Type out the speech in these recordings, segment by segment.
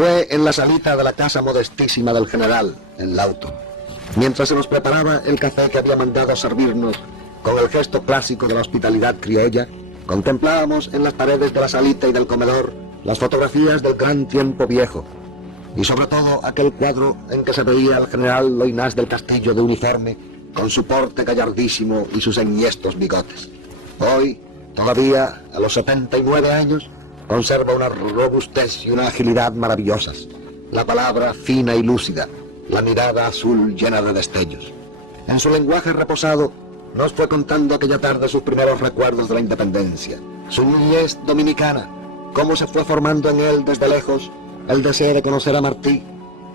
Fue en la salita de la casa modestísima del general, en Lawton. Mientras se nos preparaba el café que había mandado servirnos, con el gesto clásico de la hospitalidad criolla, contemplábamos en las paredes de la salita y del comedor las fotografías del gran tiempo viejo, y sobre todo aquel cuadro en que se veía al general Loynaz del Castillo de uniforme, con su porte gallardísimo y sus enhiestos bigotes. Hoy, todavía, a los 79 años, conserva una robustez y una agilidad maravillosas, la palabra fina y lúcida, la mirada azul llena de destellos. En su lenguaje reposado, nos fue contando aquella tarde sus primeros recuerdos de la independencia, su niñez dominicana, cómo se fue formando en él desde lejos el deseo de conocer a Martí,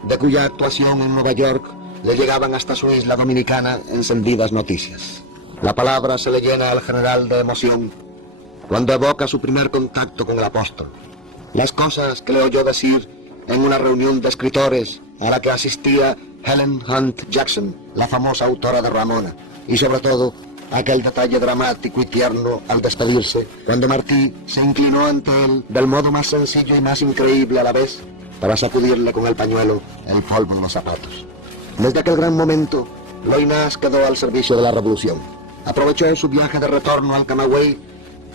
de cuya actuación en Nueva York le llegaban hasta su isla dominicana encendidas noticias. La palabra se le llena al general de emoción cuando evoca su primer contacto con el apóstol. Las cosas que le oyó decir en una reunión de escritores a la que asistía Helen Hunt Jackson, la famosa autora de Ramona, y sobre todo aquel detalle dramático y tierno al despedirse, cuando Martí se inclinó ante él del modo más sencillo y más increíble a la vez, para sacudirle con el pañuelo el polvo de los zapatos. Desde aquel gran momento, Loynaz quedó al servicio de la revolución. Aprovechó su viaje de retorno al Camagüey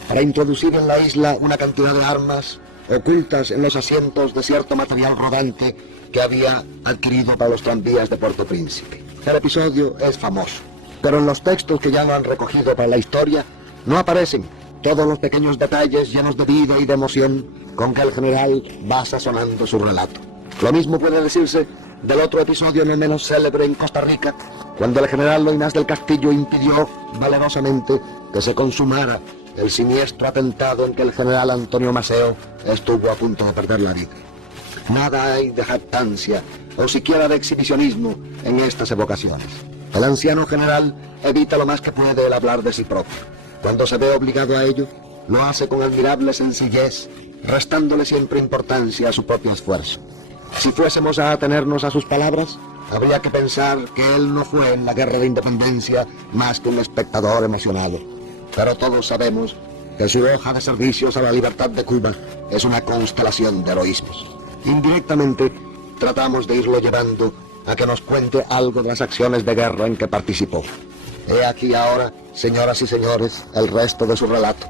para introducir en la isla una cantidad de armas ocultas en los asientos de cierto material rodante que había adquirido para los tranvías de Puerto Príncipe. El episodio es famoso, pero en los textos que ya lo han recogido para la historia no aparecen todos los pequeños detalles llenos de vida y de emoción con que el general va sazonando su relato. Lo mismo puede decirse del otro episodio no menos célebre en Costa Rica, cuando el general Loynaz del Castillo impidió valerosamente que se consumara el siniestro atentado en que el general Antonio Maceo estuvo a punto de perder la vida. Nada hay de jactancia o siquiera de exhibicionismo en estas evocaciones. El anciano general evita lo más que puede el hablar de sí propio. Cuando se ve obligado a ello, lo hace con admirable sencillez, restándole siempre importancia a su propio esfuerzo. Si fuésemos a atenernos a sus palabras, habría que pensar que él no fue en la guerra de independencia más que un espectador emocionado. Pero todos sabemos que su hoja de servicios a la libertad de Cuba es una constelación de heroísmos. Indirectamente, tratamos de irlo llevando a que nos cuente algo de las acciones de guerra en que participó. He aquí ahora, señoras y señores, el resto de su relato,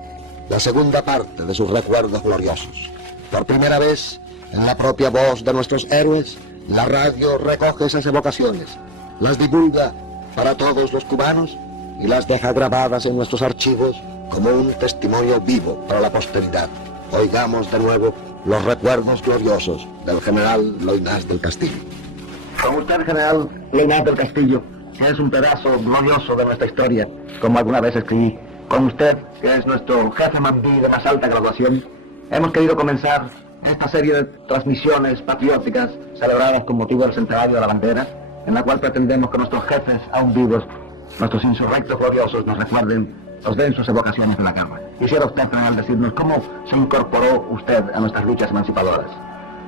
la segunda parte de sus recuerdos gloriosos. Por primera vez, en la propia voz de nuestros héroes, la radio recoge esas evocaciones, las divulga para todos los cubanos y las deja grabadas en nuestros archivos como un testimonio vivo para la posteridad. Oigamos de nuevo los recuerdos gloriosos del general Loynaz del Castillo. Con usted, general Loynaz del Castillo, que es un pedazo glorioso de nuestra historia, como alguna vez escribí. Con usted, que es nuestro jefe mambí de más alta graduación, hemos querido comenzar esta serie de transmisiones patrióticas celebradas con motivo del centenario de la bandera, en la cual pretendemos que nuestros jefes aún vivos, nuestros insurrectos gloriosos, nos recuerden, nos den sus evocaciones de la guerra. Quisiera usted, general, decirnos cómo se incorporó usted a nuestras luchas emancipadoras.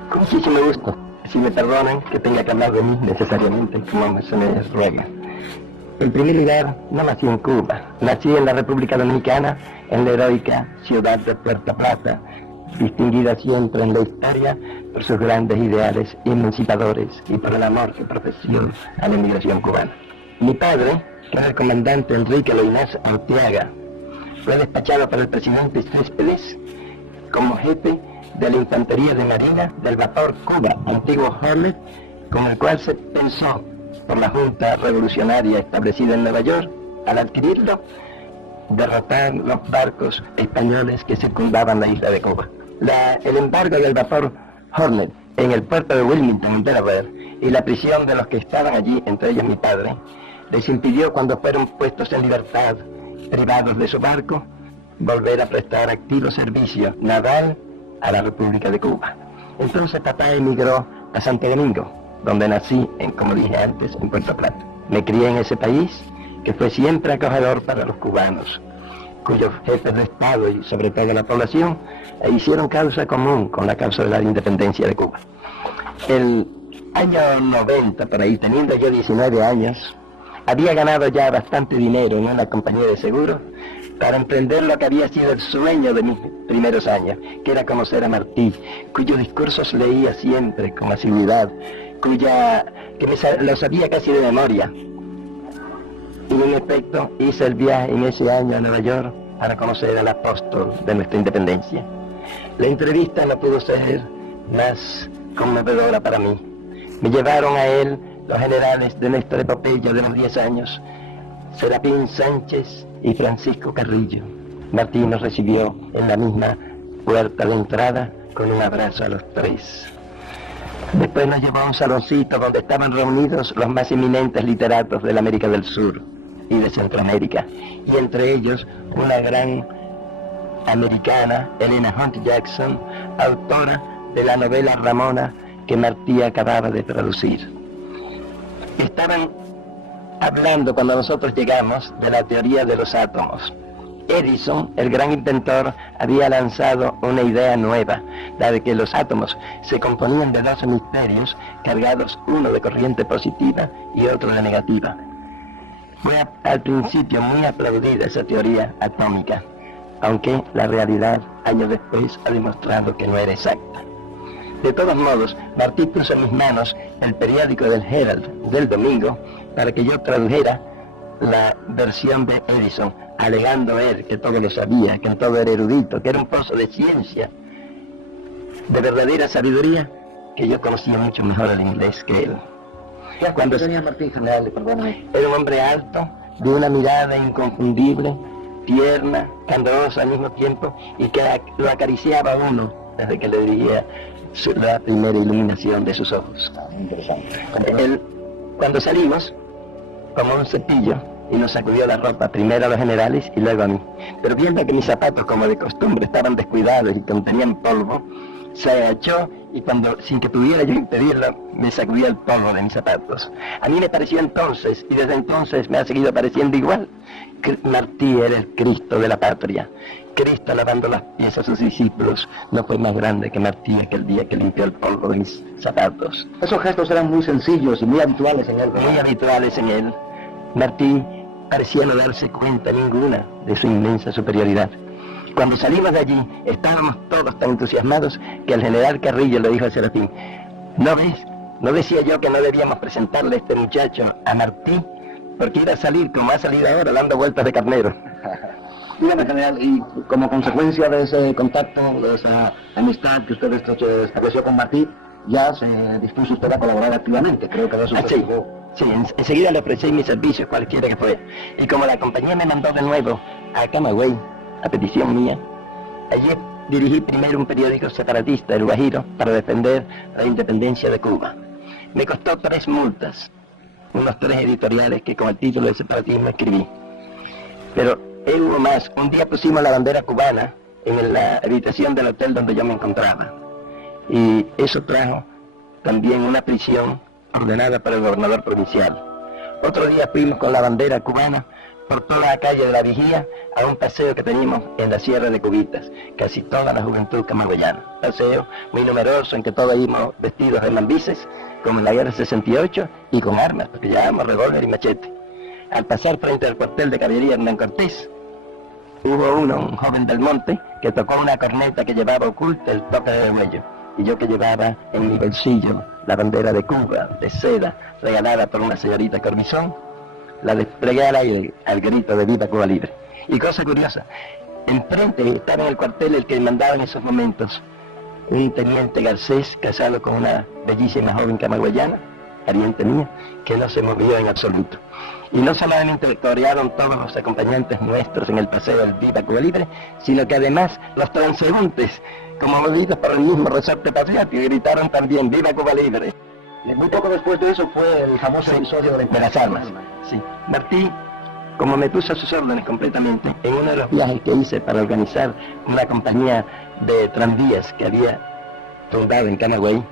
Con muchísimo gusto. Si me perdonan que tenga que hablar de mí necesariamente, como se me ruega. En primer lugar, no nací en Cuba. Nací en la República Dominicana, en la heroica ciudad de Puerto Plata, distinguida siempre en la historia por sus grandes ideales emancipadores y por el amor que profesó a la emigración cubana. Mi padre, que era el comandante Enrique Loynaz Arteaga, fue despachado por el presidente Céspedes como jefe de la Infantería de Marina del vapor Cuba, antiguo Hornet, con el cual se pensó por la Junta Revolucionaria establecida en Nueva York, al adquirirlo, derrotar los barcos españoles que circundaban la isla de Cuba. El embargo del vapor Hornet en el puerto de Wilmington, en Delaware, y la prisión de los que estaban allí, entre ellos mi padre, les impidió, cuando fueron puestos en libertad, privados de su barco, volver a prestar activo servicio naval a la República de Cuba. Entonces papá emigró a Santo Domingo, donde nací, como dije antes, en Puerto Plata. Me crié en ese país, que fue siempre acogedor para los cubanos, cuyos jefes de Estado y sobre todo la población hicieron causa común con la causa de la independencia de Cuba. El año 90, por ahí, teniendo yo 19 años, había ganado ya bastante dinero en una compañía de seguros para emprender lo que había sido el sueño de mis primeros años, que era conocer a Martí, cuyos discursos leía siempre con asiduidad, lo sabía casi de memoria. Y en efecto hice el viaje en ese año a Nueva York para conocer al apóstol de nuestra independencia. La entrevista no pudo ser más conmovedora para mí. Me llevaron a él los generales de nuestra epopeya de los 10 años, Serapín Sánchez y Francisco Carrillo. Martí nos recibió en la misma puerta de entrada con un abrazo a los tres. Después nos llevó a un saloncito donde estaban reunidos los más eminentes literatos de la América del Sur y de Centroamérica, y entre ellos una gran americana, Helena Hunt Jackson, autora de la novela Ramona que Martí acababa de traducir. Estaban hablando cuando nosotros llegamos de la teoría de los átomos. Edison, el gran inventor, había lanzado una idea nueva, la de que los átomos se componían de dos hemisferios cargados, uno de corriente positiva y otro de negativa. Fue al principio muy aplaudida esa teoría atómica, aunque la realidad, años después, ha demostrado que no era exacta. De todos modos, Martí puso en mis manos el periódico del Herald del domingo para que yo tradujera la versión de Edison, alegando él que todo lo sabía, que en todo era erudito, que era un pozo de ciencia, de verdadera sabiduría, que yo conocía mucho mejor el inglés que él. Cuando tenía Martí, general, era un hombre alto, de una mirada inconfundible, tierna, candorosa al mismo tiempo, y que lo acariciaba a uno desde que le diría la primera iluminación de sus ojos. Él, cuando salimos, como un cepillo, y nos sacudió la ropa, primero a los generales y luego a mí. Pero viendo que mis zapatos, como de costumbre, estaban descuidados y contenían polvo, se agachó y cuando, sin que pudiera yo impedirlo, me sacudía el polvo de mis zapatos. A mí me pareció entonces, y desde entonces me ha seguido pareciendo igual, que Martí era el Cristo de la patria. Cristo lavando las pies a sus discípulos no fue más grande que Martí aquel día que limpió el polvo de mis zapatos. Esos gestos eran muy sencillos y muy habituales en él, ¿verdad? Muy habituales en él. Martí parecía no darse cuenta ninguna de su inmensa superioridad. Cuando salimos de allí, estábamos todos tan entusiasmados que el general Carrillo le dijo a Serafín: ¿no ves? ¿No decía yo que no debíamos presentarle a este muchacho a Martí? Porque iba a salir como ha salido ahora, dando vueltas de carnero. Dígame, general, y como consecuencia de ese contacto, de esa amistad que usted estableció con Martí, ya se dispuso usted a colaborar activamente, creo que de eso Sí, enseguida le ofrecí mis servicios, cualquiera que fuera. Y como la compañía me mandó de nuevo a Camagüey, a petición mía, allí dirigí primero un periódico separatista, El Guajiro, para defender la independencia de Cuba. Me costó 3 multas, unos 3 editoriales que con el título de separatismo escribí. Pero hubo más. Un día pusimos la bandera cubana en la habitación del hotel donde yo me encontraba. Y eso trajo también una prisión ordenada por el gobernador provincial. Otro día fuimos con la bandera cubana por toda la calle de la Vigía a un paseo que teníamos en la Sierra de Cubitas, casi toda la juventud camagüeyana. Paseo muy numeroso en que todos íbamos vestidos de mambises, como en la guerra 68, y con armas, porque llevábamos revólver y machete. Al pasar frente al cuartel de caballería Hernán Cortés, hubo un joven del monte, que tocó una corneta que llevaba oculta el toque de huello, y yo que llevaba en mi bolsillo la bandera de Cuba, de seda, regalada por una señorita Cormisón, la desplegué al aire al grito de Viva Cuba Libre. Y cosa curiosa, enfrente estaba en el cuartel el que mandaba en esos momentos, un teniente Garcés, casado con una bellísima joven camagüeyana, pariente mía, que no se movió en absoluto. Y no solamente corearon todos los acompañantes nuestros en el paseo del Viva Cuba Libre, sino que además los transeúntes, como movidos por el mismo resorte patriótico, gritaron también ¡Viva Cuba Libre! Y muy poco después de eso fue el famoso episodio de las armas. Sí. Martí, como me puso a sus órdenes completamente, en uno de los viajes que hice para organizar una compañía de tranvías que había fundado en Camagüey,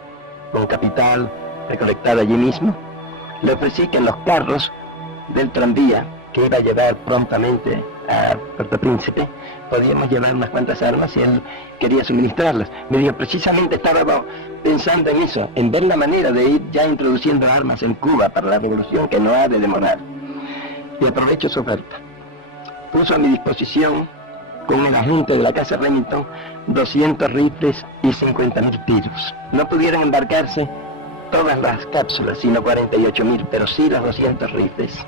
con capital recolectado allí mismo, le ofrecí que en los carros del tranvía que iba a llevar prontamente a Puerto Príncipe, podíamos llevar unas cuantas armas y él quería suministrarlas. Me dijo, precisamente estaba pensando en eso, en ver la manera de ir ya introduciendo armas en Cuba para la revolución que no ha de demorar. Y aprovecho su oferta. puso a mi disposición, con el agente de la casa Remington, 200 rifles y 50.000 tiros. No pudieron embarcarse todas las cápsulas, sino 48.000, pero sí los 200 rifles.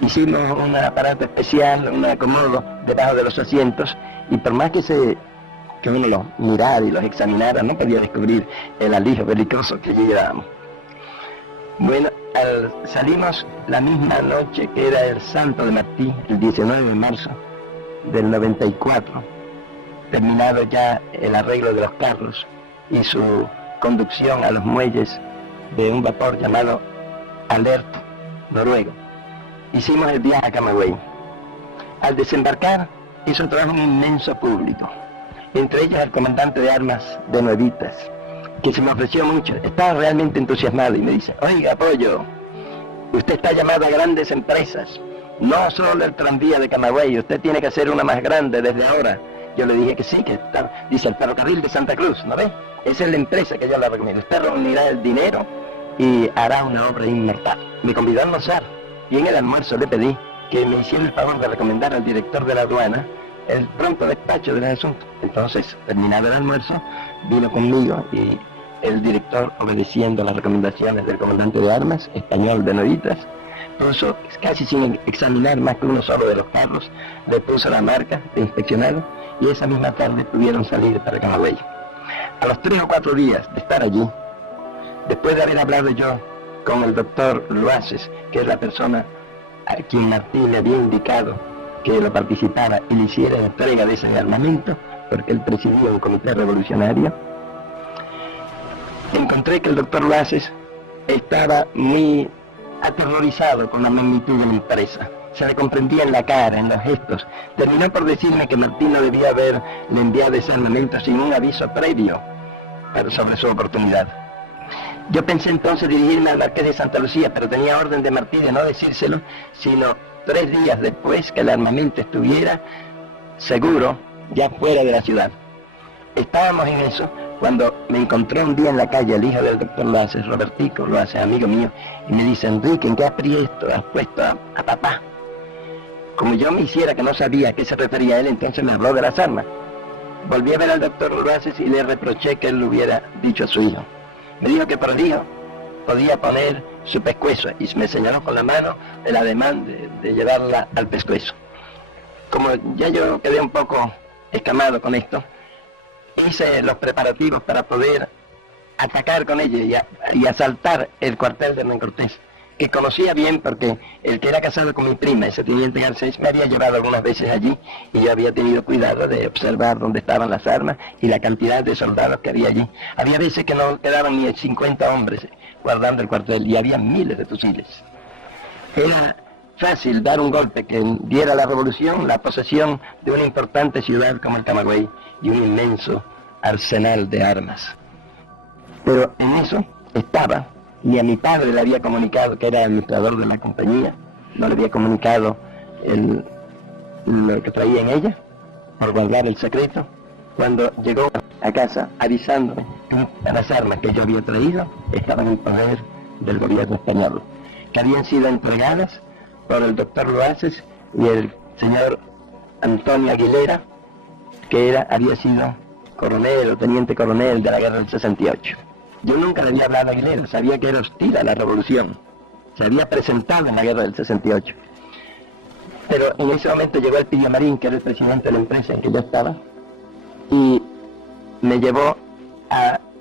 Hicimos un aparato especial, un acomodo debajo de los asientos, y por más que uno los mirara y los examinara, no podía descubrir el alijo belicoso que llevábamos. Bueno, salimos la misma noche que era el Santo de Martí, el 19 de marzo del 94, terminado ya el arreglo de los carros y su conducción a los muelles de un vapor llamado Alert noruego. Hicimos el viaje a Camagüey. Al desembarcar hizo trabajo un inmenso público, entre ellos el comandante de armas de Nuevitas, que se me ofreció mucho. Estaba realmente entusiasmado y me dice: oiga, Pollo, usted está llamado a grandes empresas, no solo el tranvía de Camagüey, usted tiene que hacer una más grande desde ahora. Yo le dije que sí, que está, dice, el ferrocarril de Santa Cruz, ¿no ve? Esa es la empresa que yo le recomiendo. Usted reunirá el dinero y hará una obra inmortal. Me convidó a almorzar y en el almuerzo le pedí que me hiciera el favor de recomendar al director de la aduana el pronto despacho del asunto. Entonces, terminado el almuerzo, vino conmigo y el director, obedeciendo las recomendaciones del comandante de armas español de Nuevitas, puso, casi sin examinar más que uno solo de los carros, le puso la marca de inspeccionado, y esa misma tarde pudieron salir para Camagüey. A los 3 o 4 días de estar allí, después de haber hablado yo con el doctor Loaces, que es la persona a quien Martí le había indicado que lo participara y le hiciera entrega de ese armamento, porque él presidía un comité revolucionario, encontré que el doctor Loaces estaba muy aterrorizado con la magnitud de la empresa. Se le comprendía en la cara, en los gestos. Terminó por decirme que Martín no debía haberle enviado ese armamento sin un aviso previo sobre su oportunidad. Yo pensé entonces dirigirme al Marqués de Santa Lucía, pero tenía orden de Martí de no decírselo, sino 3 días después que el armamento estuviera seguro ya fuera de la ciudad. Estábamos en eso cuando me encontró un día en la calle el hijo del doctor Loaces, Robertico Loaces, amigo mío, y me dice: Enrique, ¿en qué aprieto has puesto a papá? Como yo me hiciera que no sabía a qué se refería él, entonces me habló de las armas. Volví a ver al doctor Loaces y le reproché que él lo hubiera dicho a su hijo. Me dijo que por el hijo podía poner su pescuezo, y me señaló con la mano el ademán de llevarla al pescuezo. Como ya yo quedé un poco escamado con esto, hice los preparativos para poder atacar con ella y asaltar el cuartel de Hernán Cortés, que conocía bien porque el que era casado con mi prima, ese teniente Garcés, me había llevado algunas veces allí, y yo había tenido cuidado de observar dónde estaban las armas y la cantidad de soldados que había allí. Había veces que no quedaban ni 50 hombres guardando el cuartel, y había miles de fusiles. Era fácil dar un golpe que diera a la revolución la posesión de una importante ciudad como el Camagüey y un inmenso arsenal de armas. Pero en eso estaba, y a mi padre le había comunicado, que era el administrador de la compañía, no le había comunicado lo que traía en ella, por guardar el secreto, cuando llegó a casa avisándome que las armas que yo había traído estaban en poder del gobierno español, que habían sido entregadas por el doctor Loaces y el señor Antonio Aguilera, que había sido coronel o teniente coronel de la guerra del 68. Yo nunca le había hablado a Aguilera, sabía que era hostil a la revolución, se había presentado en la guerra del 68. Pero en ese momento llegó el Pillamarín, que era el presidente de la empresa en que yo estaba, y me llevó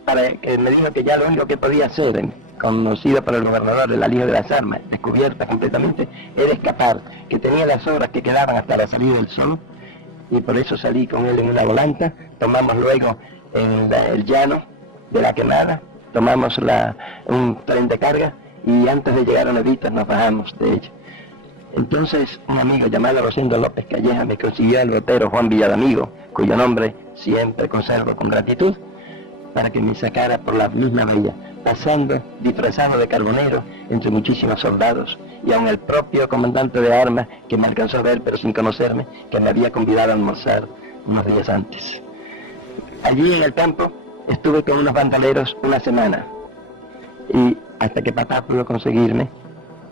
para que me dijo que ya lo único que podía hacer, conocido por el gobernador, el alijo de las armas, descubierta completamente, era escapar, que tenía las horas que quedaban hasta la salida del sol, y por eso salí con él en una volanta. Tomamos luego en el llano de la Quemada, tomamos un tren de carga, y antes de llegar a Nuevitas nos bajamos de ella. Entonces un amigo llamado Rosendo López Calleja me consiguió al botero Juan Villadamigo, cuyo nombre siempre conservo con gratitud, para que me sacara por la misma bahía, pasando disfrazado de carbonero entre muchísimos soldados, y aun el propio comandante de armas, que me alcanzó a ver pero sin conocerme, que me había convidado a almorzar unos días antes. Allí en el campo estuve con unos bandoleros una semana, y hasta que papá pudo conseguirme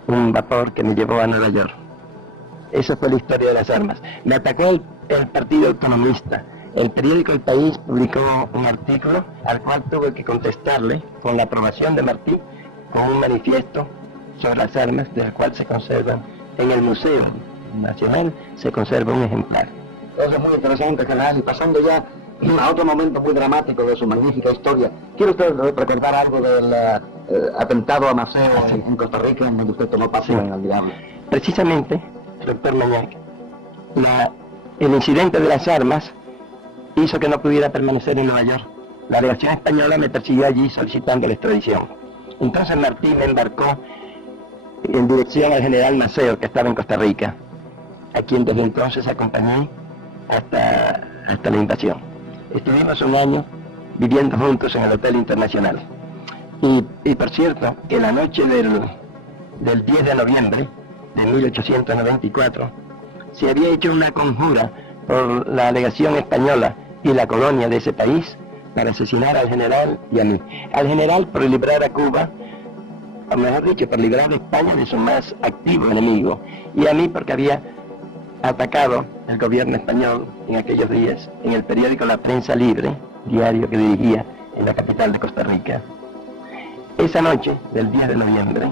un vapor que me llevó a Nueva York. Esa fue la historia de las armas. Me atacó el Partido Autonomista. El periódico El País publicó un artículo al cual tuve que contestarle con la aprobación de Martí, con un manifiesto sobre las armas, del cual se conservan en el Museo Nacional, se conserva un ejemplar. Eso es muy interesante, general. Y pasando ya a otro momento muy dramático de su magnífica historia, ¿quiere usted recordar algo del atentado a Maceo en Costa Rica, en donde usted tomó parte inolvidable? Precisamente, doctor Mañac, el incidente de las armas hizo que no pudiera permanecer en Nueva York. La delegación española me persiguió allí solicitando la extradición. Entonces Martí me embarcó en dirección al general Maceo, que estaba en Costa Rica, a quien desde entonces acompañé hasta la invasión. Estuvimos un año viviendo juntos en el Hotel Internacional. Y por cierto, que la noche del 10 de noviembre de 1894 se había hecho una conjura por la legación española y la colonia de ese país para asesinar al general y a mí. Al general por librar a Cuba, o mejor dicho, por librar a España de su más activo enemigo, y a mí porque había atacado el gobierno español en aquellos días en el periódico La Prensa Libre, diario que dirigía en la capital de Costa Rica. Esa noche del 10 de noviembre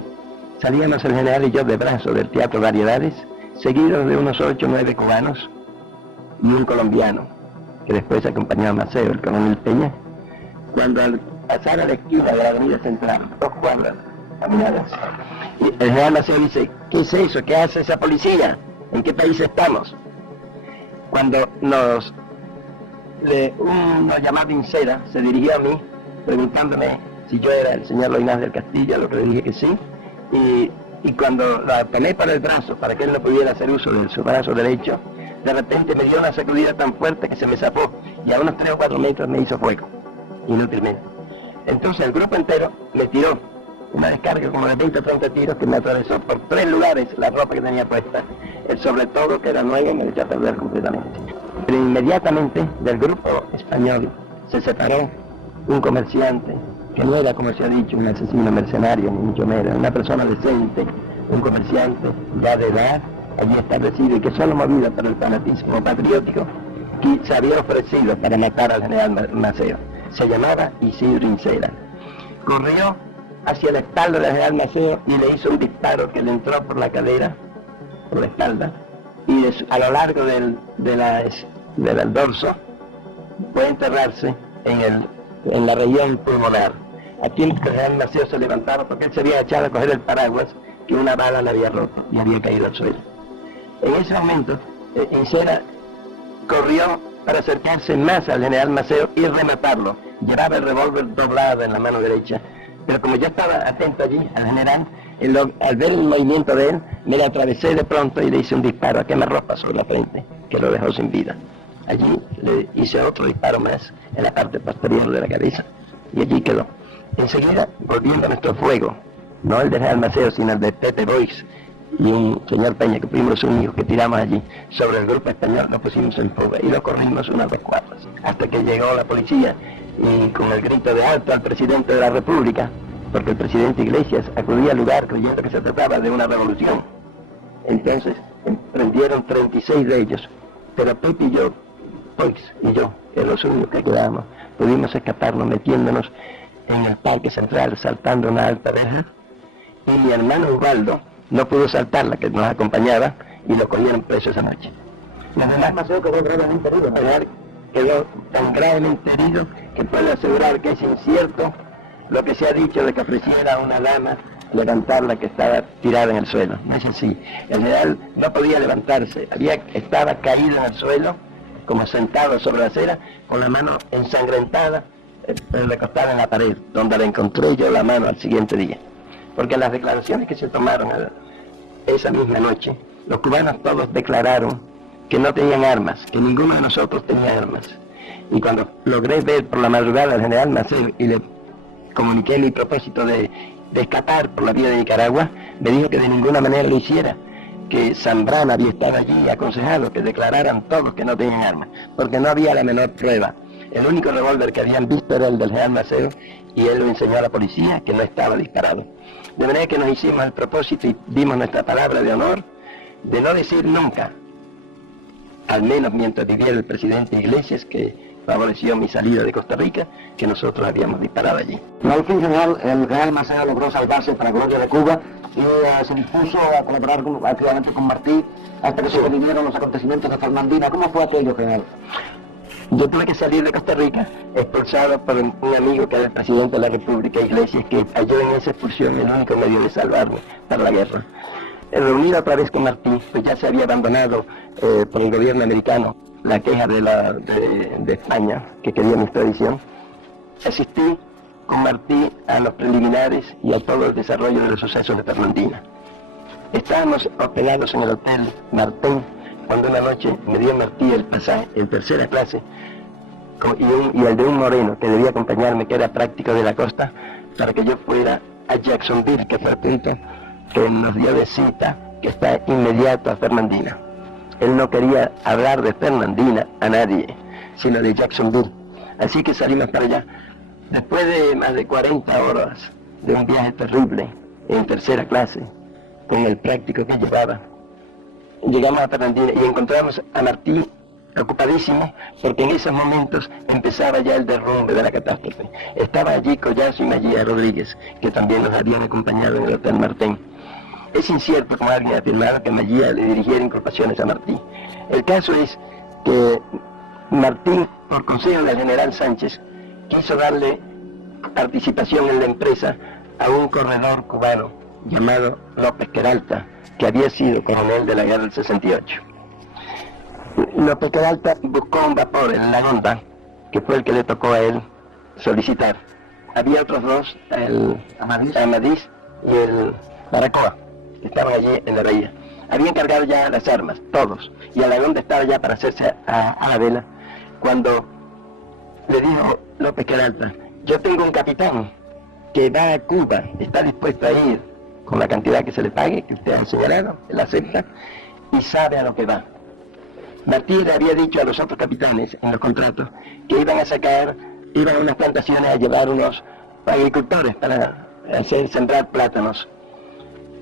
salíamos el general y yo de brazo del Teatro Variedades, seguidos de unos 8 o 9 cubanos y un colombiano, que después acompañó a Maceo, el coronel Peña, cuando al pasar a la esquina de la avenida central, 2 cuadras caminadas, y el general Maceo dice: ¿qué es eso? ¿Qué hace esa policía? ¿En qué país estamos? Cuando una llamada Incera se dirigió a mí, preguntándome si yo era el señor Loinás del Castillo, a lo que le dije que sí, y cuando la tomé para el brazo, para que él no pudiera hacer uso de su brazo derecho, de repente me dio una sacudida tan fuerte que se me zafó, y a unos 3 o 4 metros me hizo fuego, inútilmente. Entonces el grupo entero me tiró una descarga como de 20 o 30 tiros que me atravesó por 3 lugares la ropa que tenía puesta. El sobre todo, que era nuevo, me echó a perder completamente. Pero inmediatamente del grupo español se separó un comerciante, que no era, como se ha dicho, un asesino mercenario, ni mucho menos, una persona decente, un comerciante ya de edad, allí establecido, y que solo movido por el fanatismo patriótico, que se había ofrecido para matar al general Maceo. Se llamaba Isidro Incera. Corrió hacia la espalda del general Maceo y le hizo un disparo que le entró por la cadera, por la espalda, y a lo largo del dorso puede enterrarse en la región pulmonar. Aquí el general Maceo se levantaba porque él se había echado a coger el paraguas que una bala le había roto y había caído al suelo. En ese momento, Incera corrió para acercarse más al general Maceo y rematarlo. Llevaba el revólver doblado en la mano derecha, pero como yo estaba atento allí al general, al ver el movimiento de él, me le atravesé de pronto y le hice un disparo a quemarropa sobre la frente, que lo dejó sin vida. Allí le hice otro disparo más en la parte posterior de la cabeza, y allí quedó. Enseguida, volviendo a nuestro fuego, no el de general Maceo, sino el de Pepe Boix y un señor Peña, que fuimos los únicos que tiramos allí sobre el grupo español, lo pusimos en fuga y lo corrimos unas 2 cuadras, hasta que llegó la policía y con el grito de alto al presidente de la República, porque el presidente Iglesias acudía al lugar creyendo que se trataba de una revolución. Entonces prendieron 36 de ellos, pero Pepe y yo, Boix y yo, que los únicos que quedábamos, pudimos escaparnos metiéndonos en el parque central, saltando una alta reja, y mi hermano Ubaldo no pudo saltar, la que nos acompañaba, y lo cogieron preso esa noche. Los demás Maceo quedó gravemente herido. El general quedó tan gravemente herido que puedo asegurar que es incierto lo que se ha dicho de que ofreciera a una dama levantarla que estaba tirada en el suelo. No es así. El general no podía levantarse, estaba caído en el suelo, como sentado sobre la acera, con la mano ensangrentada, recostada en la pared, donde la encontré yo la mano al siguiente día. Porque las declaraciones que se tomaron esa misma noche, los cubanos todos declararon que no tenían armas, que ninguno de nosotros tenía armas. Y cuando logré ver por la madrugada al general Maceo y le comuniqué mi propósito de escapar por la vía de Nicaragua, me dijo que de ninguna manera lo hiciera, que Zambrana había estado allí aconsejado que declararan todos que no tenían armas, porque no había la menor prueba. El único revólver que habían visto era el del general Maceo, y él lo enseñó a la policía, que no estaba disparado. De manera que nos hicimos el propósito y dimos nuestra palabra de honor de no decir nunca, al menos mientras viviera el presidente Iglesias, que favoreció mi salida de Costa Rica, que nosotros habíamos disparado allí. Al fin, general, el general Maceo logró salvarse para gloria de Cuba y se dispuso a colaborar activamente con Martí hasta que sobrevivieron los acontecimientos de Fernandina. ¿Cómo fue aquello, general? Yo tuve que salir de Costa Rica, expulsado por un amigo que era el presidente de la República, Iglesias, que halló en esa expulsión el único medio de salvarme para la guerra. Reunido otra vez con Martí, pues ya se había abandonado por el gobierno americano la queja de España, que quería mi extradición. Asistí con Martí a los preliminares y a todo el desarrollo de los sucesos de Fernandina. Estábamos hospedados en el Hotel Martín, cuando una noche me dio Martí el pasaje en tercera clase y el de un moreno que debía acompañarme, que era práctico de la costa, para que yo fuera a Jacksonville, que fue el punto que nos dio de cita, que está inmediato a Fernandina. Él no quería hablar de Fernandina a nadie, sino de Jacksonville. Así que salimos para allá. Después de más de 40 horas de un viaje terrible en tercera clase, con el práctico que llevaba, llegamos a Fernandina y encontramos a Martí ocupadísimo, porque en esos momentos empezaba ya el derrumbe de la catástrofe. Estaba allí Collazo y María Rodríguez, que también nos habían acompañado en el Hotel Martín. Es incierto, como alguien ha afirmado, que María le dirigiera inculpaciones a Martí. El caso es que Martín, por consejo del general Sánchez, quiso darle participación en la empresa a un corredor cubano llamado López Queralta, que había sido coronel de la guerra del 68. López Queralta buscó un vapor en la Gonda, que fue el que le tocó a él solicitar. Había otros dos, el Amadís y el Baracoa, que estaban allí en la bahía. Habían cargado ya las armas, todos, y Alagón estaba ya para hacerse a la vela, cuando le dijo López Queralta: yo tengo un capitán que va a Cuba, está dispuesto a ir con la cantidad que se le pague, que usted ha señalado, él acepta, y sabe a lo que va. Martí le había dicho a los otros capitanes en los contratos que iban a unas plantaciones a llevar unos agricultores para sembrar plátanos.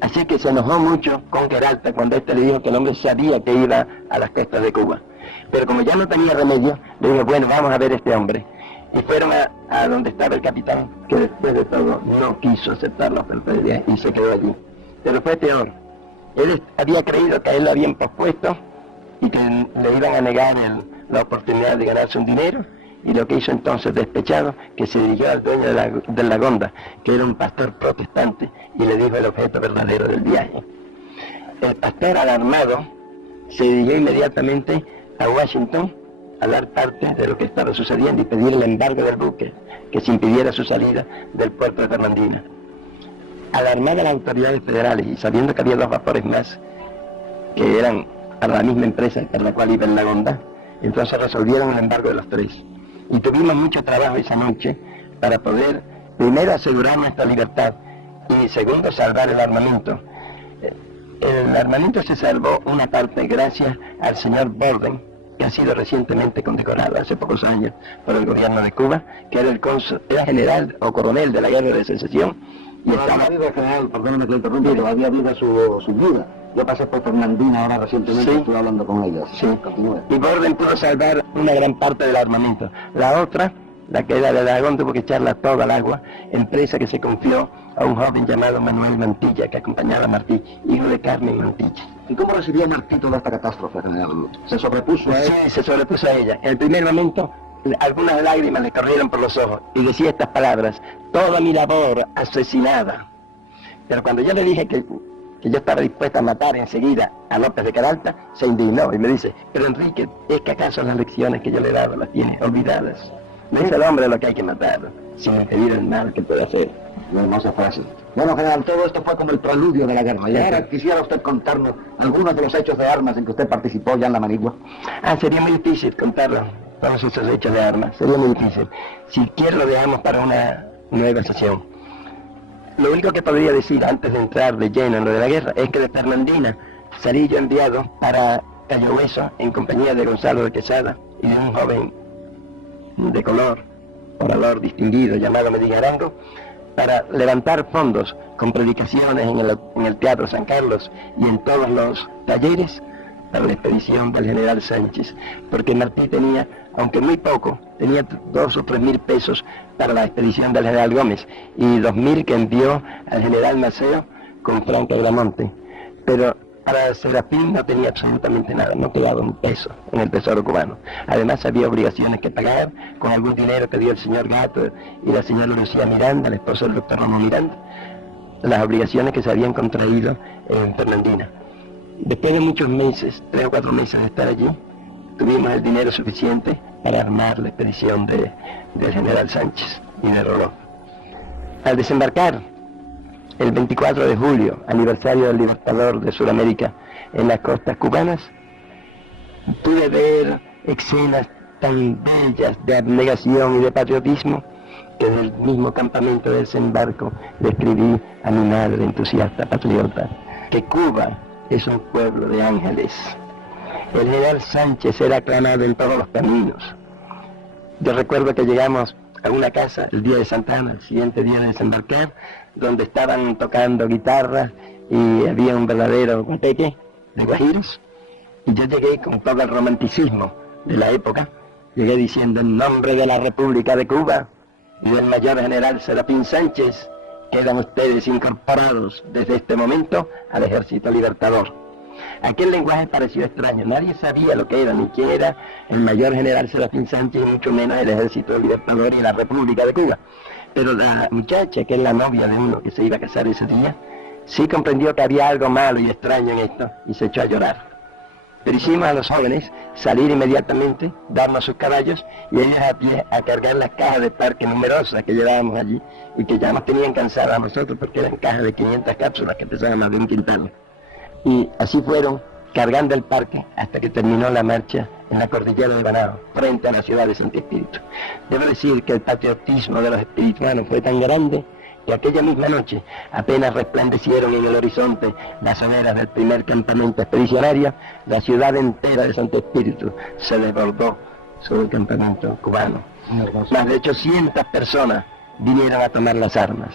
Así que se enojó mucho con Queralta cuando éste le dijo que el hombre sabía que iba a las costas de Cuba. Pero como ya no tenía remedio, le dijo: bueno, vamos a ver a este hombre. Y fueron a donde estaba el capitán, que después de todo no quiso aceptar la oferta de viaje y se quedó allí. Pero fue peor. Él había creído que a él lo habían pospuesto y que le iban a negar la oportunidad de ganarse un dinero, y lo que hizo entonces, despechado, que se dirigió al dueño de la Gonda, que era un pastor protestante, y le dijo el objeto verdadero del viaje. El pastor, alarmado, se dirigió inmediatamente a Washington a dar parte de lo que estaba sucediendo y pedir el embargo del buque, que se impidiera su salida del puerto de Fernandina. Alarmada las autoridades federales y sabiendo que había dos vapores más que eran para la misma empresa para la cual iba en la Gonda, entonces resolvieron el embargo de los tres. Y tuvimos mucho trabajo esa noche para poder, primero, asegurar nuestra libertad y segundo, salvar el armamento. El armamento se salvó una parte gracias al señor Borden, que ha sido recientemente condecorado hace pocos años por el gobierno de Cuba, que era era general o coronel de la guerra de secesión. Y estaba viva, general, perdóname que interrumpí, todavía viva su viuda. Yo pasé por Fernandina ahora recientemente, sí, estuve hablando con ella. Sí, continúe. Y Borden pudo salvar una gran parte del armamento. La otra, la que era de Aragón, tuvo que echarla toda al agua, empresa que se confió a un joven llamado Manuel Mantilla, que acompañaba a Martí, hijo de Carmen Mantilla. ¿Y cómo recibió Martí toda esta catástrofe, general? ¿Se sobrepuso a ella? Sí, se sobrepuso a ella. En el primer momento, algunas lágrimas le corrieron por los ojos y decía estas palabras: toda mi labor asesinada. Pero cuando yo le dije que yo estaba dispuesta a matar enseguida a López de Queralta, se indignó y me dice: pero Enrique, ¿es que acaso las lecciones que yo le he dado las tiene olvidadas? No es el hombre lo que hay que matar, sin impedir el mal que puede hacer. Una hermosa frase. Bueno, general, todo esto fue como el preludio de la guerra. Y ahora quisiera usted contarnos algunos de los hechos de armas en que usted participó ya en la Manigua. Sería muy difícil contarlo, todos esos hechos de armas, sería muy difícil. Si quiere lo dejamos para una nueva sesión. Lo único que podría decir antes de entrar de lleno en lo de la guerra es que de Fernandina salí yo enviado para Cayo Hueso en compañía de Gonzalo de Quesada y de un joven de color, orador distinguido llamado Medina Arango, para levantar fondos con predicaciones en el Teatro San Carlos y en todos los talleres para la expedición del general Sánchez, porque Martí tenía, aunque muy poco, tenía 2 o 3 mil pesos para la expedición del general Gómez y 2.000 que envió al general Maceo con Franca Gramonte, pero para Serafín no tenía absolutamente nada, no quedaba un peso en el tesoro cubano. Además había obligaciones que pagar con algún dinero que dio el señor Gato y la señora Lucía Miranda, la esposa del doctor Ramón Miranda, las obligaciones que se habían contraído en Fernandina. Después de muchos meses, 3 o 4 meses de estar allí, tuvimos el dinero suficiente para armar la expedición del general Sánchez y de Rolón. Al desembarcar el 24 de julio, aniversario del Libertador de Sudamérica en las costas cubanas, pude ver escenas tan bellas de abnegación y de patriotismo que en el mismo campamento de desembarco le escribí a mi madre entusiasta patriota que Cuba es un pueblo de ángeles. El general Sánchez era aclamado en todos los caminos. Yo recuerdo que llegamos a una casa el día de Santa Ana, el siguiente día de desembarcar, donde estaban tocando guitarras y había un verdadero guateque de guajiros, y yo llegué con todo el romanticismo de la época, llegué diciendo en nombre de la República de Cuba y del mayor general Serafín Sánchez, quedan ustedes incorporados desde este momento al Ejército Libertador. Aquel lenguaje pareció extraño, nadie sabía lo que era, ni quién era el mayor general Serafín Sánchez, y mucho menos el Ejército Libertador y la República de Cuba. Pero la muchacha, que es la novia de uno que se iba a casar ese día, sí comprendió que había algo malo y extraño en esto y se echó a llorar. Pero hicimos a los jóvenes salir inmediatamente, darnos sus caballos y ellos a pie a cargar las cajas de parque numerosas que llevábamos allí y que ya nos tenían cansados a nosotros porque eran cajas de 500 cápsulas que pesaban más de 1 quintal. Y así fueron cargando el parque hasta que terminó la marcha en la cordillera de Banao, frente a la ciudad de Santo Espíritu. Debo decir que el patriotismo de los espirituanos fue tan grande que aquella misma noche, apenas resplandecieron en el horizonte las hogueras del primer campamento expedicionario, la ciudad entera de Santo Espíritu se desbordó sobre el campamento cubano. Más de 800 personas vinieron a tomar las armas.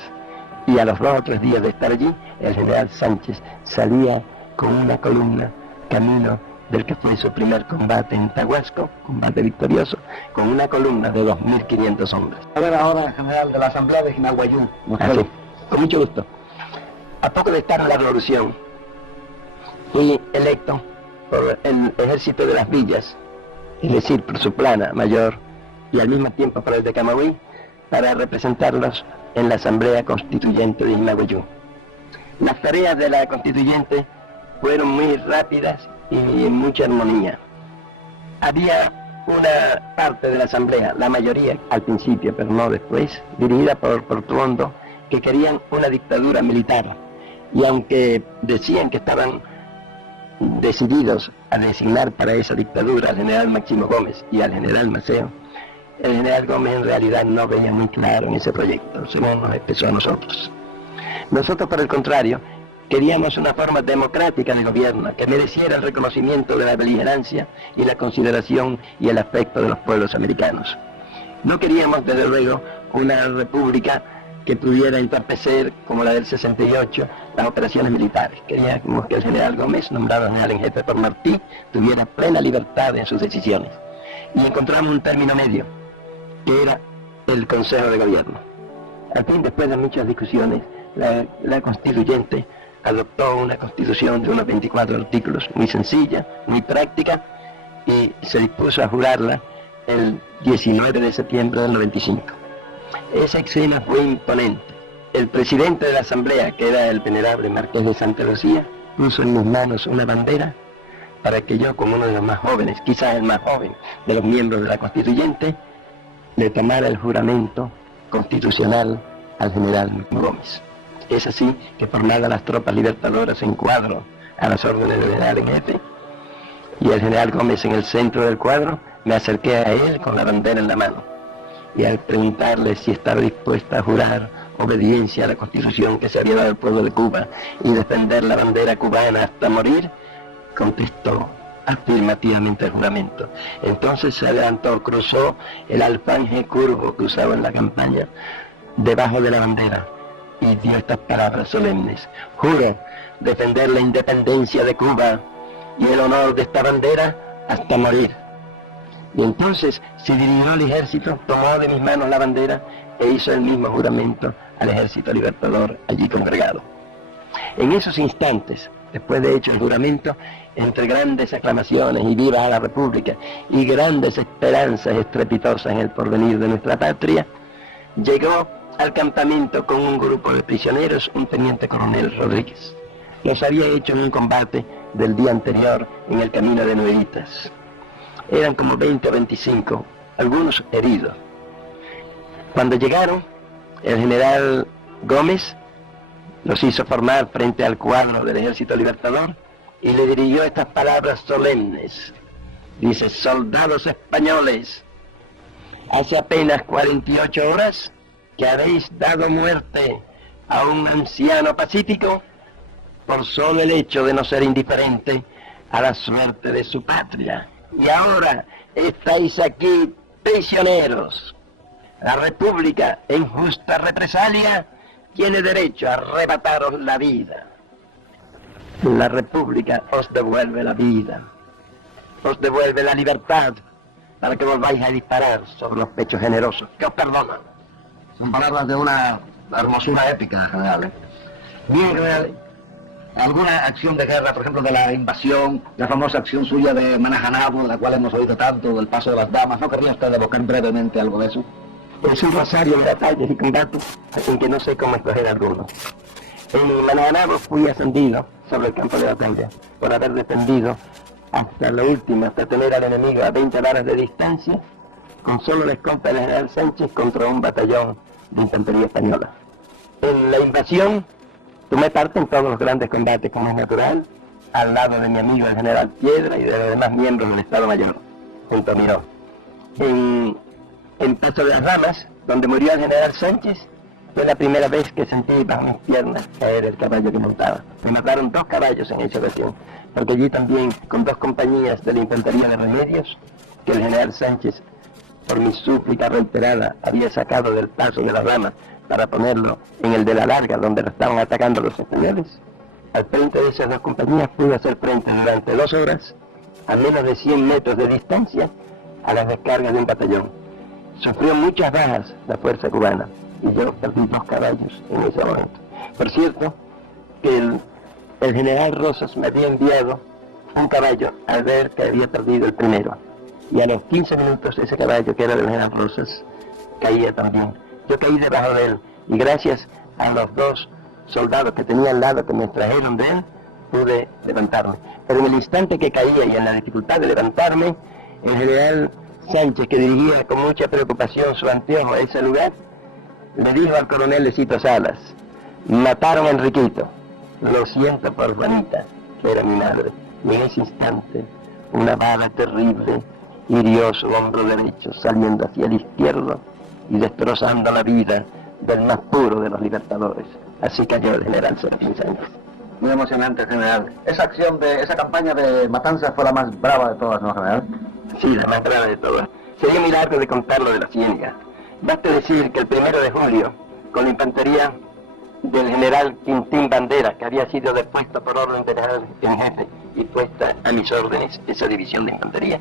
Y a los 2 o 3 días de estar allí, el general Sánchez salía con una columna camino del que fue su primer combate en Tahuasco, combate victorioso, con una columna de 2.500 hombres. A ver ahora, general de la Asamblea de Jinaguayú. Así, con mucho gusto. A poco de estar en la revolución, fui electo por el Ejército de las Villas, es decir, por su plana mayor, y al mismo tiempo por el de Camagüey, para representarlos en la Asamblea Constituyente de Jinaguayú. Las tareas de la Constituyente fueron muy rápidas y en mucha armonía. Había una parte de la Asamblea, la mayoría al principio, pero no después, dirigida por Portuondo, que querían una dictadura militar. Y aunque decían que estaban decididos a designar para esa dictadura al general Máximo Gómez y al general Maceo, el general Gómez en realidad no veía muy claro en ese proyecto, según nos expresó a nosotros. Nosotros, por el contrario, queríamos una forma democrática de gobierno que mereciera el reconocimiento de la beligerancia y la consideración y el afecto de los pueblos americanos. No queríamos, desde luego, una república que pudiera entorpecer, como la del 68, las operaciones militares. Queríamos que el general Gómez, nombrado general en jefe por Martí, tuviera plena libertad en sus decisiones. Y encontramos un término medio, que era el Consejo de Gobierno. Al fin, después de muchas discusiones, la Constituyente adoptó una constitución de unos 24 artículos, muy sencilla, muy práctica, y se dispuso a jurarla el 19 de septiembre del 95. Esa escena fue imponente. El presidente de la Asamblea, que era el venerable Marqués de Santa Lucía, puso en mis manos una bandera para que yo, como uno de los más jóvenes, quizás el más joven de los miembros de la Constituyente, le tomara el juramento constitucional al general Gómez. Es así que formadas las tropas libertadoras en cuadro a las órdenes del general en jefe, y el general Gómez en el centro del cuadro, me acerqué a él con la bandera en la mano, y al preguntarle si estaba dispuesta a jurar obediencia a la Constitución que se había dado al pueblo de Cuba y defender la bandera cubana hasta morir, contestó afirmativamente el juramento. Entonces se adelantó, cruzó el alfanje curvo que usaba en la campaña, debajo de la bandera y dio estas palabras solemnes: juro defender la independencia de Cuba y el honor de esta bandera hasta morir. Y entonces se dirigió al ejército, tomó de mis manos la bandera e hizo el mismo juramento al ejército libertador allí congregado. En esos instantes, después de hecho el juramento, entre grandes aclamaciones y vivas a la República y grandes esperanzas estrepitosas en el porvenir de nuestra patria, llegó al campamento con un grupo de prisioneros un teniente coronel Rodríguez. Los había hecho en un combate del día anterior en el camino de Nuevitas. Eran como 20 o 25, algunos heridos. Cuando llegaron, el general Gómez los hizo formar frente al cuadro del Ejército Libertador y le dirigió estas palabras solemnes. Dice: soldados españoles, hace apenas 48 horas que habéis dado muerte a un anciano pacífico por solo el hecho de no ser indiferente a la suerte de su patria. Y ahora estáis aquí prisioneros. La República, en justa represalia, tiene derecho a arrebataros la vida. La República os devuelve la vida, os devuelve la libertad, para que volváis a disparar sobre los pechos generosos que os perdonan. Son palabras de una hermosura épica, general. Bien, general. ¿Alguna acción de guerra, por ejemplo, de la invasión, la famosa acción suya de Manajanabo, de la cual hemos oído tanto, del paso de las damas? ¿No querría usted evocar brevemente algo de eso? Es un rosario de batallas y combates en que no sé cómo escoger alguno. En Manajanabo fui ascendido sobre el campo de batalla por haber defendido hasta lo último, hasta tener al enemigo a 20 varas de distancia, con solo la escolta del general Sánchez contra un batallón de infantería española. En la invasión tomé parte en todos los grandes combates, como es natural, al lado de mi amigo el general Piedra y de los demás miembros del Estado Mayor, junto a Miró. En Paso de las Ramas, donde murió el general Sánchez, fue la primera vez que sentí bajo mis piernas caer el caballo que montaba. Me mataron 2 caballos en esa ocasión, porque allí también, con 2 compañías de la infantería de Remedios, que el general Sánchez, por mi súplica reiterada, había sacado del Paso de las Ramas para ponerlo en el de la Larga, donde lo estaban atacando los españoles, al frente de esas 2 compañías pude hacer frente durante 2 horas, a menos de 100 metros de distancia, a las descargas de un batallón. Sufrió muchas bajas la fuerza cubana, y yo perdí 2 caballos en ese momento. Por cierto, que el general Rosas me había enviado un caballo al ver que había perdido el primero, y a los 15 minutos ese caballo, que era del general Rosas, caía también. Yo caí debajo de él, y gracias a los 2 soldados que tenía al lado que me extrajeron de él, pude levantarme. Pero en el instante que caía y en la dificultad de levantarme, el general Sánchez, que dirigía con mucha preocupación su anteojo a ese lugar, le dijo al coronel Lecito Salas: mataron a Enriquito, lo siento por Juanita, que era mi madre. Y en ese instante, una bala terrible hirió su hombro derecho, saliendo hacia el izquierdo y destrozando la vida del más puro de los libertadores. Así cayó el general Serafín Sánchez. Muy emocionante, general. Esa campaña de matanza fue la más brava de todas, ¿no, general? Sí, la más brava de todas. Sería muy largo de contar lo de la Ciénaga. Basta decir que el 1 de julio, con la infantería del general Quintín Bandera, que había sido depuesto por orden del general en jefe y puesta a mis órdenes esa división de infantería,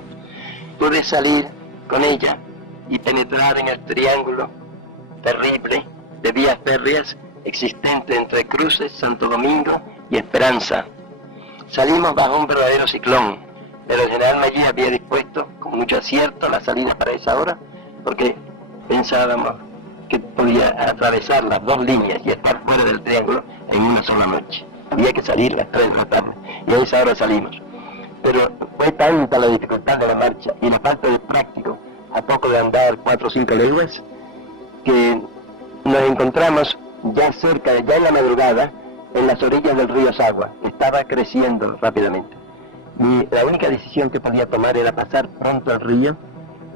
pude salir con ella y penetrar en el triángulo terrible de vías férreas existente entre Cruces, Santo Domingo y Esperanza. Salimos bajo un verdadero ciclón, pero el general Mayí había dispuesto con mucho acierto la salida para esa hora, porque pensábamos que podía atravesar las 2 líneas y estar fuera del triángulo en una sola noche. Había que salir a las 3 de la tarde, y a esa hora salimos. Pero fue tanta la dificultad de la marcha y la falta de práctico, a poco de andar 4 o 5 leguas, que nos encontramos ya cerca, ya en la madrugada, en las orillas del río Sagua, que estaba creciendo rápidamente. Y la única decisión que podía tomar era pasar pronto al río,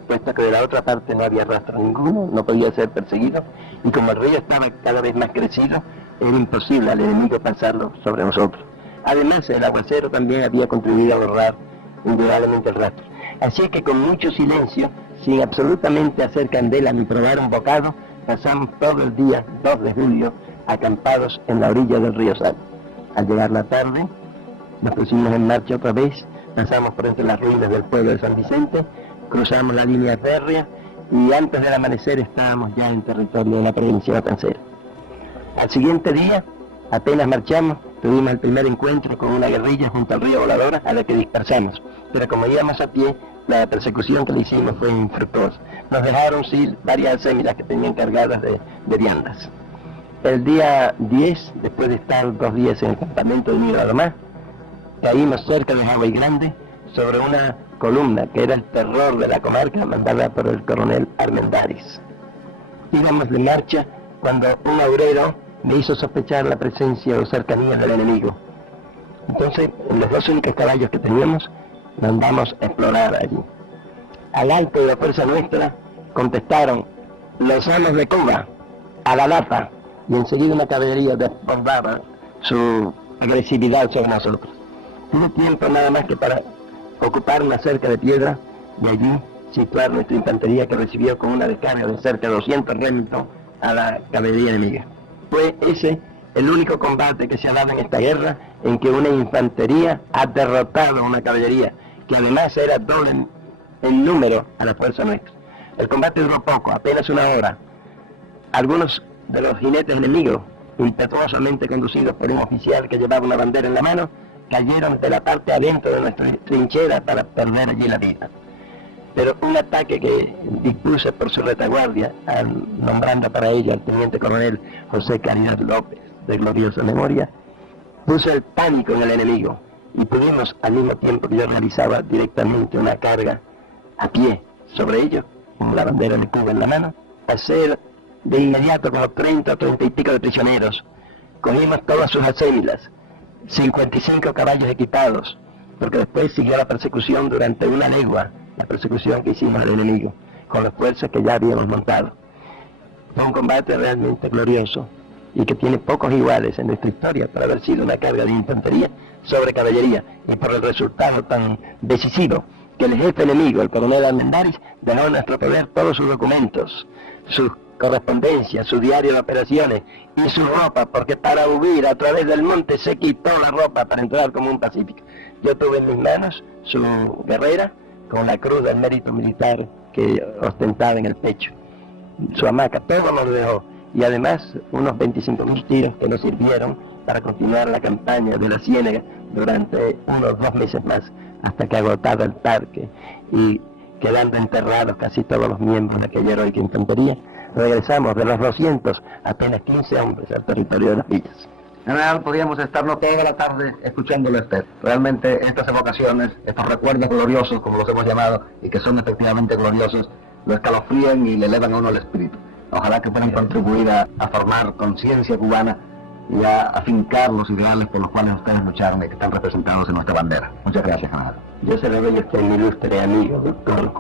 puesto que de la otra parte no había rastro ninguno, no podía ser perseguido, y como el río estaba cada vez más crecido, era imposible al enemigo pasarlo sobre nosotros. Además, el aguacero también había contribuido a borrar indudablemente el rastro. Así que con mucho silencio, sin absolutamente hacer candela ni probar un bocado, pasamos todo el día 2 de julio acampados en la orilla del río Sal. Al llegar la tarde, nos pusimos en marcha otra vez, pasamos por entre las ruinas del pueblo de San Vicente, cruzamos la línea férrea y antes del amanecer estábamos ya en territorio de la provincia de Matancera. Al siguiente día, apenas marchamos, tuvimos el primer encuentro con una guerrilla junto al río Voladora a la que dispersamos, pero como íbamos a pie, la persecución que le hicimos fue infructuosa. Nos dejaron sí varias sémilas que tenían cargadas de viandas. El día 10, después de estar 2 días en el campamento de Miradamá, caímos cerca de Hawái Grande sobre una columna que era el terror de la comarca mandada por el coronel Armendáriz. Íbamos de marcha cuando un obrero me hizo sospechar la presencia o cercanía del enemigo. Entonces, en los 2 únicos caballos que teníamos, mandamos a explorar allí. Al alto de la fuerza nuestra contestaron los amos de Cuba, a la lata, y enseguida una caballería desbordaba su agresividad sobre nosotros. Tuve tiempo nada más que para ocupar una cerca de piedra y allí situar nuestra infantería, que recibió con una descarga de cerca de 200 rémitos a la caballería enemiga. Fue ese el único combate que se ha dado en esta guerra en que una infantería ha derrotado a una caballería, que además era doble en número a la fuerza nuestra. El combate duró poco, apenas 1 hora. Algunos de los jinetes enemigos, impetuosamente conducidos por un oficial que llevaba una bandera en la mano, cayeron de la parte adentro de nuestra trinchera para perder allí la vida. Pero un ataque que dispuse por su retaguardia, nombrando para ello al teniente coronel José Caridad López, de gloriosa memoria, puso el pánico en el enemigo, y pudimos, al mismo tiempo que yo realizaba directamente una carga a pie sobre ellos, con la bandera de Cuba en la mano, hacer de inmediato como 30 o 30 y pico de prisioneros. Cogimos todas sus acémilas, 55 caballos equipados, porque después siguió la persecución durante 1 legua, la persecución que hicimos al enemigo, con las fuerzas que ya habíamos montado. Fue un combate realmente glorioso, y que tiene pocos iguales en nuestra historia por haber sido una carga de infantería sobre caballería, y por el resultado tan decisivo que el jefe enemigo, el coronel Armendáriz, dejó en nuestro poder todos sus documentos, sus correspondencias, su diario de operaciones y su ropa, porque para huir a través del monte se quitó la ropa para entrar como un pacífico. Yo tuve en mis manos su guerrera con la cruz del mérito militar que ostentaba en el pecho, su hamaca, todo nos lo dejó, y además unos 25.000 tiros que nos sirvieron para continuar la campaña de la Ciénaga durante unos 2 meses más, hasta que agotado el parque y quedando enterrados casi todos los miembros de aquella heroica infantería, regresamos de los 200, apenas 15 hombres al territorio de las villas. General, podríamos estarnos toda la tarde escuchándole a usted. Realmente estas evocaciones, estos recuerdos gloriosos, como los hemos llamado, y que son efectivamente gloriosos, lo escalofrían y le elevan a uno el espíritu. Ojalá que puedan contribuir a formar conciencia cubana y a afincar los ideales por los cuales ustedes lucharon y que están representados en nuestra bandera. Muchas gracias, general. Yo se lo doy a usted, mi ilustre amigo, doctor